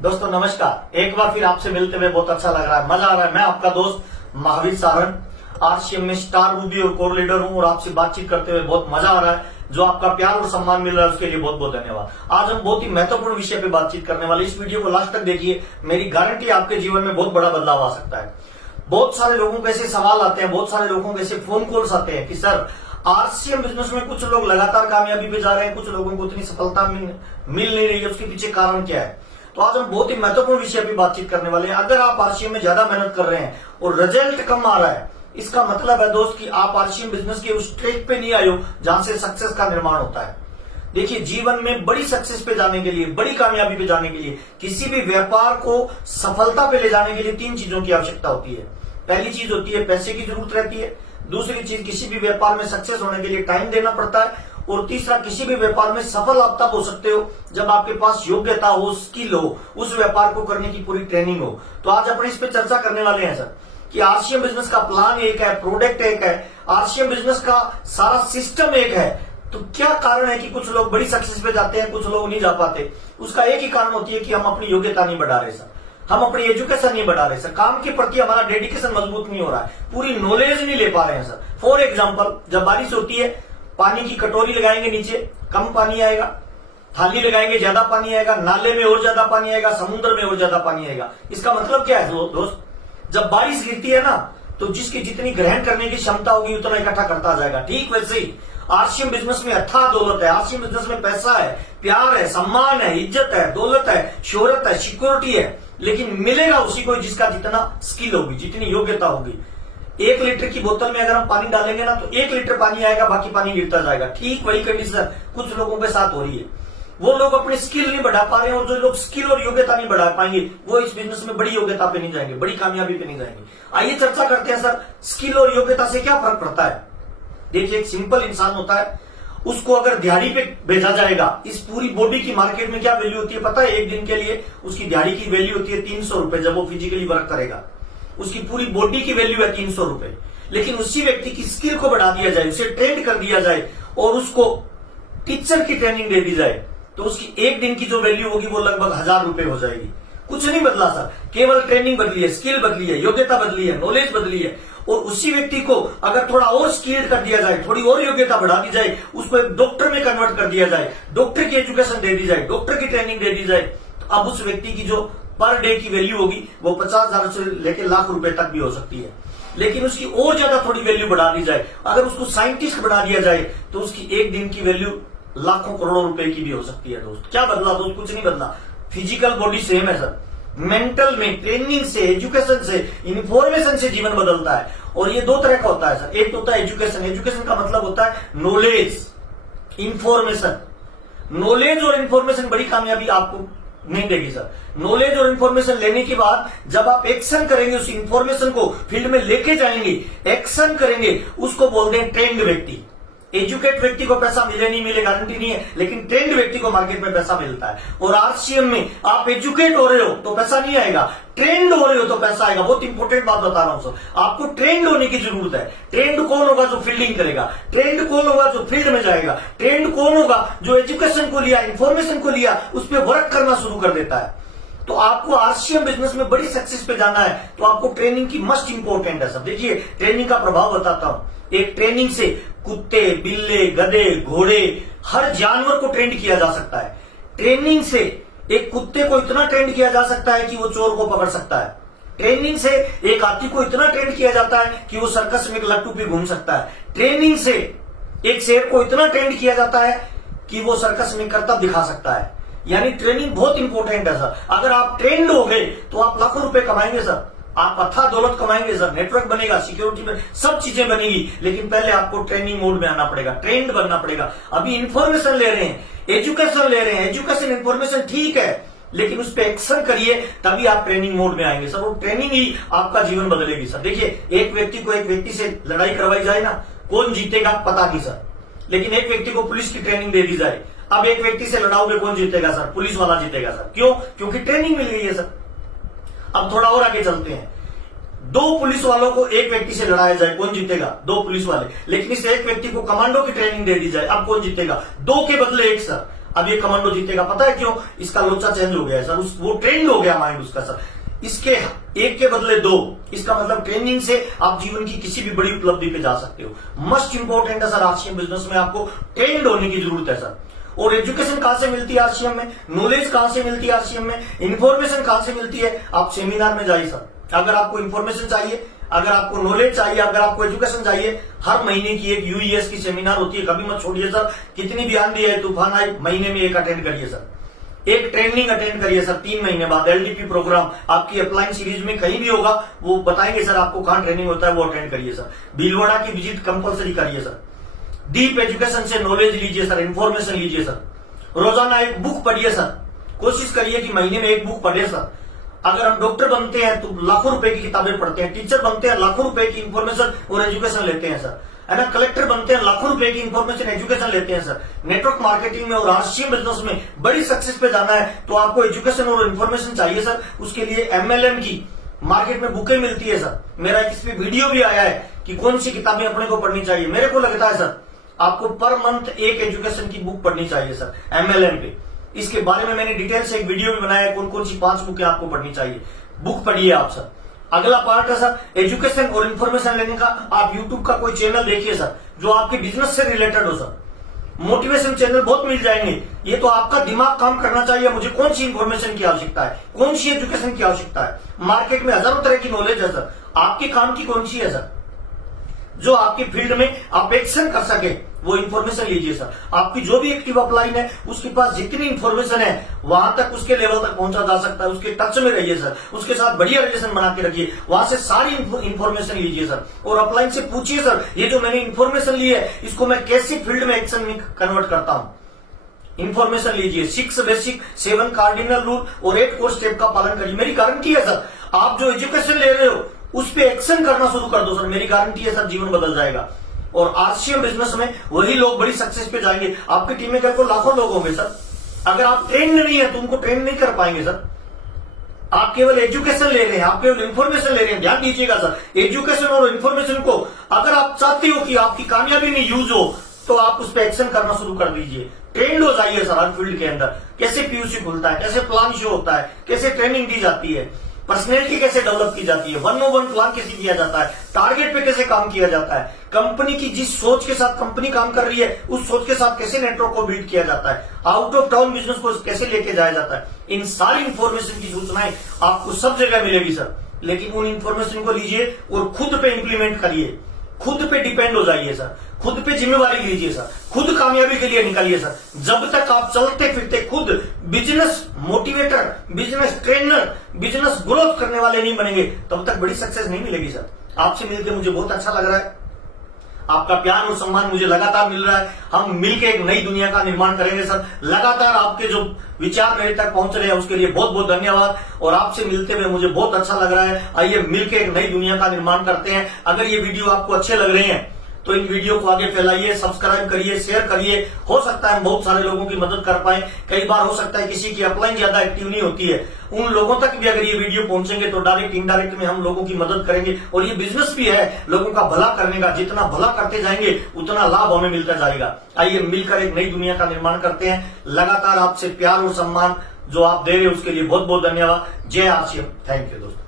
दोस्तों नमस्कार। एक बार फिर आपसे मिलते हुए बहुत अच्छा लग रहा है, मजा आ रहा है। मैं आपका दोस्त महावीर सारण आरसीएम में स्टार रूबी और कोर लीडर हूं और आपसे बातचीत करते हुए बहुत मजा आ रहा है। जो आपका प्यार और सम्मान मिल रहा है उसके लिए बहुत बहुत धन्यवाद। आज हम बहुत ही महत्वपूर्ण विषय पे बातचीत करने वाले। इस वीडियो को लास्ट तक देखिए, मेरी गारंटी आपके जीवन में बहुत बड़ा बदलाव आ सकता है। बहुत सारे लोगों के ऐसे सवाल आते हैं, बहुत सारे लोगों के ऐसे फोन कॉल्स आते हैं कि सर आरसीएम बिजनेस में कुछ लोग लगातार कामयाबी पे जा रहे हैं, कुछ लोगों को उतनी सफलता मिल नहीं रही है, उसके पीछे कारण क्या है। तो आज हम बहुत ही महत्वपूर्ण विषय पे बातचीत करने वाले हैं। अगर आप आरसीएम में ज्यादा मेहनत कर रहे हैं और रिजल्ट कम आ रहा है, इसका मतलब है दोस्त कि आप आरसीएम बिजनेस के उस ट्रैक पे नहीं आए हो जहां से सक्सेस का निर्माण होता है। देखिए, जीवन में बड़ी सक्सेस पे जाने के लिए, बड़ी कामयाबी पे जाने के लिए, किसी भी व्यापार को सफलता पे ले जाने के लिए 3 चीजों की आवश्यकता होती है। पहली चीज होती है पैसे की जरूरत रहती है। दूसरी चीज, किसी भी व्यापार में सक्सेस होने के लिए टाइम देना पड़ता है। और तीसरा, किसी भी व्यापार में सफल आप तब हो सकते हो जब आपके पास योग्यता हो, स्किल हो, उस व्यापार को करने की पूरी ट्रेनिंग हो। तो आज अपन इस पे चर्चा करने वाले हैं सर कि आरसीएम बिजनेस का प्लान एक है, प्रोडक्ट एक है, आरसीएम बिजनेस का सारा सिस्टम एक है। तो क्या कारण है कि कुछ लोग बड़ी सक्सेस पे जाते हैं, कुछ लोग नहीं जा पाते। उसका एक ही कारण होती है कि हम अपनी योग्यता नहीं बढ़ा रहे सर, हम अपनी एजुकेशन नहीं बढ़ा रहे सर, काम के प्रति हमारा डेडिकेशन मजबूत नहीं हो रहा है, पूरी नॉलेज नहीं ले पा रहे हैं सर। फॉर एग्जाम्पल, जब बारिश होती है, पानी की कटोरी लगाएंगे नीचे, कम पानी आएगा, थाली लगाएंगे ज्यादा पानी आएगा, नाले में और ज्यादा पानी आएगा, समुद्र में और ज्यादा पानी आएगा। इसका मतलब क्या है दोस्त, जब बारिश गिरती है ना, तो जिसकी जितनी ग्रहण करने की क्षमता होगी उतना इकट्ठा करता जाएगा। ठीक वैसे ही आरसीएम बिजनेस में अथाह दौलत है। आरसीएम बिजनेस में पैसा है, प्यार है, सम्मान है, इज्जत है, दौलत है, शोहरत है, सिक्योरिटी है, लेकिन मिलेगा उसी को जिसका जितना स्किल होगी, जितनी योग्यता होगी। 1 लीटर की बोतल में अगर हम पानी डालेंगे ना, तो 1 लीटर पानी आएगा, बाकी पानी गिरता जाएगा। ठीक वही कंडीशन कुछ लोगों के साथ हो रही है। वो लोग अपने स्किल नहीं बढ़ा पा रहे हैं, और जो लोग स्किल और योग्यता नहीं बढ़ा पाएंगे वो इस बिजनेस में बड़ी योग्यता पे नहीं जाएंगे, बड़ी कामयाबी पे नहीं जाएंगे। आइए चर्चा करते हैं सर, स्किल और योग्यता से क्या फर्क पड़ता है। देखिए, एक सिंपल इंसान होता है, उसको अगर दिहाड़ी पे भेजा जाएगा, इस पूरी बॉडी की मार्केट में क्या वैल्यू होती है पता है। एक दिन के लिए उसकी दिहाड़ी की वैल्यू होती है 300 रुपए। जब वो फिजिकली वर्क करेगा, उसकी पूरी बॉडी की वैल्यू है 300 रुपए। लेकिन उसी व्यक्ति की स्किल को बढ़ा दिया जाए, उसे ट्रेन कर दिया जाए और उसको टीचर की ट्रेनिंग दे दी जाए, तो उसकी एक दिन की जो वैल्यू होगी वो लगभग 1000 रुपए हो जाएगी। कुछ नहीं बदला सर, केवल ट्रेनिंग बदली है, स्किल बदली है, योग्यता बदली है, नॉलेज बदली है। और उसी व्यक्ति को अगर थोड़ा और स्किल्ड कर दिया जाए, थोड़ी और योग्यता बढ़ा दी जाए, उसको एक डॉक्टर में कन्वर्ट कर दिया जाए, डॉक्टर की एजुकेशन दे दी जाए, डॉक्टर की ट्रेनिंग दे दी जाए, तो अब उस व्यक्ति की जो पर डे की वैल्यू होगी वो 50,000 से लेकर लाख रुपए तक भी हो सकती है। लेकिन उसकी और ज्यादा थोड़ी वैल्यू बढ़ा दी जाए, अगर उसको साइंटिस्ट बना दिया जाए, तो उसकी एक दिन की वैल्यू लाखों करोड़ों रुपए की भी हो सकती है। दोस्त क्या बदला दोस्त, कुछ नहीं बदला। फिजिकल बॉडी सेम है सर, मेंटल में ट्रेनिंग से, एजुकेशन से, इंफॉर्मेशन से जीवन बदलता है। और ये 2 तरह का होता है सर। एक तो होता है एजुकेशन। एजुकेशन का मतलब होता है नॉलेज, इंफॉर्मेशन। नॉलेज और इंफॉर्मेशन बड़ी कामयाबी आपको नहीं देगी सर। नॉलेज और इंफॉर्मेशन लेने के बाद जब आप एक्शन करेंगे, उस इंफॉर्मेशन को फील्ड में लेके जाएंगे, एक्शन करेंगे, उसको बोलते हैं ट्रेंड व्यक्ति। एजुकेट व्यक्ति को पैसा मिले नहीं मिले गारंटी नहीं है, लेकिन ट्रेंड व्यक्ति को मार्केट में पैसा मिलता है। और आरसीएम में आप एजुकेट हो रहे हो तो पैसा नहीं आएगा, ट्रेंड हो रहे हो तो पैसा आएगा। बहुत इंपॉर्टेंट बात बता रहा हूं सर, आपको ट्रेंड होने की जरूरत है। ट्रेंड कौन होगा? जो फील्डिंग करेगा। ट्रेंड कौन होगा? जो फील्ड में जाएगा। ट्रेंड कौन होगा? जो एजुकेशन को लिया, इंफॉर्मेशन को लिया, उस पर वर्क करना शुरू कर देता है। तो आपको आरसीएम बिजनेस में बड़ी सक्सेस पे जाना है तो आपको ट्रेनिंग की मस्ट इंपॉर्टेंट है सब। देखिए, ट्रेनिंग का प्रभाव बताता हूं। एक ट्रेनिंग से कुत्ते, बिल्ले, गधे, घोड़े, हर जानवर को ट्रेंड किया जा सकता है। ट्रेनिंग से एक कुत्ते को इतना ट्रेंड किया जा सकता है कि वो चोर को पकड़ सकता है। ट्रेनिंग से एक हाथी को इतना ट्रेंड किया जाता है कि वो सर्कस में एक लट्टू पे घूम सकता है। ट्रेनिंग से एक शेर को इतना ट्रेंड किया जाता है कि वो सर्कस में करतब दिखा सकता है। यानी ट्रेनिंग बहुत इंपॉर्टेंट है सर। अगर आप ट्रेंड हो गए तो आप लाखों रुपए कमाएंगे सर, आप अथाह दौलत कमाएंगे सर, नेटवर्क बनेगा, सिक्योरिटी में सब चीजें बनेगी। लेकिन पहले आपको ट्रेनिंग मोड में आना पड़ेगा, ट्रेंड बनना पड़ेगा। अभी इंफॉर्मेशन ले रहे हैं, एजुकेशन ले रहे हैं, एजुकेशन इंफॉर्मेशन ठीक है, लेकिन उस पर एक्शन करिए, तभी आप ट्रेनिंग मोड में आएंगे सर। वो ट्रेनिंग ही आपका जीवन बदलेगी सर। देखिए, एक व्यक्ति को एक व्यक्ति से लड़ाई करवाई जाए ना, कौन जीतेगा पता नहीं सर। लेकिन एक व्यक्ति को पुलिस की ट्रेनिंग दे दी जाए, अब एक व्यक्ति से लड़ाओगे, कौन जीतेगा सर? पुलिस वाला जीतेगा सर। क्यों? क्योंकि ट्रेनिंग मिल गई है सर। अब थोड़ा और आगे चलते हैं। 2 पुलिस वालों को एक व्यक्ति से लड़ाया जाए, कौन जीतेगा? 2 पुलिस वाले। लेकिन इस एक व्यक्ति को कमांडो की ट्रेनिंग दे दी जाए, अब कौन जीतेगा? 2 के बदले 1 सर। अब ये कमांडो जीतेगा। पता है क्यों? इसका लोचा चेंज हो गया है सर, वो ट्रेंड हो गया माइंड उसका सर। इसके एक के बदले दो, इसका मतलब ट्रेनिंग से आप जीवन की किसी भी बड़ी उपलब्धि पे जा सकते हो। मस्ट इंपोर्टेंट है सर, आरसीएम बिजनेस में आपको ट्रेंड होने की जरूरत है सर। और एजुकेशन कहां से मिलती है आरसीएम में, नॉलेज कहां से मिलती है आरसीएम में, इंफॉर्मेशन कहां से मिलती है? आप सेमिनार में जाइए सर। अगर आपको इंफॉर्मेशन चाहिए, अगर आपको नॉलेज चाहिए, अगर आपको एजुकेशन चाहिए, हर महीने की एक यूईएस की सेमिनार होती है, कभी मत छोड़िए सर। कितनी भी आंधी है, तूफान आए, महीने में एक अटेंड करिए सर। एक ट्रेनिंग अटेंड करिए सर 3 महीने बाद। एलडीपी प्रोग्राम आपकी अपलाइन सीरीज में कहीं भी होगा, वो बताएंगे सर आपको कहां ट्रेनिंग होता है, वो अटेंड करिए सर। भीलवाड़ा की विजिट कंपलसरी करिए सर। डीप एजुकेशन से नॉलेज लीजिए सर, इंफॉर्मेशन लीजिए सर। रोजाना एक बुक पढ़िए सर, कोशिश करिए कि महीने में एक बुक पढ़िए सर। अगर हम डॉक्टर बनते हैं तो लाखों रुपए की किताबें पढ़ते हैं, टीचर बनते हैं लाखों रुपए की इंफॉर्मेशन और एजुकेशन लेते हैं सर, है ना। कलेक्टर बनते हैं लाखों रुपए की इंफॉर्मेशन एजुकेशन लेते हैं सर। नेटवर्क मार्केटिंग में और आरसीएम बिजनेस में बड़ी सक्सेस पे जाना है तो आपको एजुकेशन और इंफॉर्मेशन चाहिए सर। उसके लिए एमएलएम की मार्केट में बुकें मिलती है सर। मेरा इस पे वीडियो भी आया है कि कौन सी किताबें अपने को पढ़नी चाहिए। मेरे को लगता है सर आपको पर मंथ एक एजुकेशन की बुक पढ़नी चाहिए सर एमएलएम पे। इसके बारे में मैंने डिटेल से एक वीडियो भी बनाया है, कौन कौन सी 5 बुकें आपको पढ़नी चाहिए। बुक पढ़िए आप सर। अगला पार्ट है सर एजुकेशन और इंफॉर्मेशन लेने का। आप यूट्यूब का कोई चैनल देखिए सर जो आपके बिजनेस से रिलेटेड हो सर। मोटिवेशन चैनल बहुत मिल जाएंगे। ये तो आपका दिमाग काम करना चाहिए, मुझे कौन सी इंफॉर्मेशन की आवश्यकता है, कौन सी एजुकेशन की आवश्यकता है। मार्केट में हजारों तरह की नॉलेज है सर, आपके काम की कौन सी है सर जो आपकी फील्ड में आप एक्शन कर सके, वो इंफॉर्मेशन लीजिए सर। आपकी जो भी एक्टिव अपलाइन है उसके पास जितनी इंफॉर्मेशन है वहां तक, उसके लेवल तक पहुंचा जा सकता है। उसके टच में रहिए सर, उसके साथ बढ़िया रिलेशन बना के रखिए, वहां से सारी इंफॉर्मेशन लीजिए सर। और अपलाइन से पूछिए सर ये जो मैंने इंफॉर्मेशन ली है इसको मैं कैसी फील्ड में एक्शन में कन्वर्ट करता हूं। इंफॉर्मेशन लीजिए, 6 बेसिक, 7 कार्डिनल रूल और 8 कोर स्टेप का पालन करिए। मेरी गारंटी है सर आप जो एजुकेशन ले रहे हो उस पे एक्शन करना शुरू कर दो सर, मेरी गारंटी है सर जीवन बदल जाएगा। और आरसीएम बिजनेस में वही लोग बड़ी सक्सेस पे जाएंगे। आपकी टीम में को लाखों लोग होंगे सर, अगर आप ट्रेन नहीं है तो उनको ट्रेन नहीं कर पाएंगे सर। आप केवल एजुकेशन ले रहे हैं, आप केवल इंफॉर्मेशन ले रहे हैं। ध्यान दीजिएगा सर, एजुकेशन और इंफॉर्मेशन को अगर आप चाहते हो कि आपकी कामयाबी में यूज हो तो आप उस पर एक्शन करना शुरू कर दीजिए। ट्रेंड हो जाइए सर हर फील्ड के अंदर। कैसे पीयूसी खुलता है, कैसे प्लान शो होता है, कैसे ट्रेनिंग दी जाती है, पर्सनैलिटी कैसे डेवलप की जाती है, 101 प्लान कैसे किया जाता है, टारगेट पे कैसे काम किया जाता है, कंपनी की जिस सोच के साथ कंपनी काम कर रही है उस सोच के साथ कैसे नेटवर्क को बिल्ड किया जाता है, आउट ऑफ टाउन बिजनेस को कैसे लेके जाया जाता है। इन सारी इंफॉर्मेशन की सूचनाएं आपको सब जगह मिलेगी सर। लेकिन उन इंफॉर्मेशन को लीजिए और खुद पे इंप्लीमेंट करिए, खुद पे डिपेंड हो जाइए सर, खुद पे जिम्मेवारी लीजिए सर, खुद कामयाबी के लिए निकलिए सर। जब तक आप चलते फिरते खुद business motivator, business trainer, business growth करने वाले नहीं बनेंगे तब तक बड़ी सक्सेस नहीं मिलेगी सर। आपसे मिलकर मुझे बहुत अच्छा लग रहा है, आपका प्यार और सम्मान मुझे लगातार मिल रहा है। हम मिलकर एक नई दुनिया का निर्माण करेंगे सर। लगातार आपके जो विचार मेरे तक पहुंच रहे हैं उसके लिए बहुत बहुत धन्यवाद। और आपसे मिलते हुए मुझे बहुत अच्छा लग रहा है। आइए मिलकर एक नई दुनिया का निर्माण करते हैं। अगर ये वीडियो आपको अच्छे लग रहे हैं तो इन वीडियो को आगे फैलाइए, सब्सक्राइब करिए, शेयर करिए। हो सकता है हम बहुत सारे लोगों की मदद कर पाए। कई बार हो सकता है किसी की अपलाइन ज्यादा एक्टिव नहीं होती है, उन लोगों तक भी अगर ये वीडियो पहुंचेंगे तो डायरेक्ट इनडायरेक्ट में हम लोगों की मदद करेंगे। और ये बिजनेस भी है लोगों का भला करने का, जितना भला करते जाएंगे उतना लाभ हमें मिलता जाएगा। आइए मिलकर एक नई दुनिया का निर्माण करते हैं। लगातार आपसे प्यार और सम्मान जो आप दे रहे हैं उसके लिए बहुत बहुत धन्यवाद। जय आरसीएम। थैंक यू दोस्तों।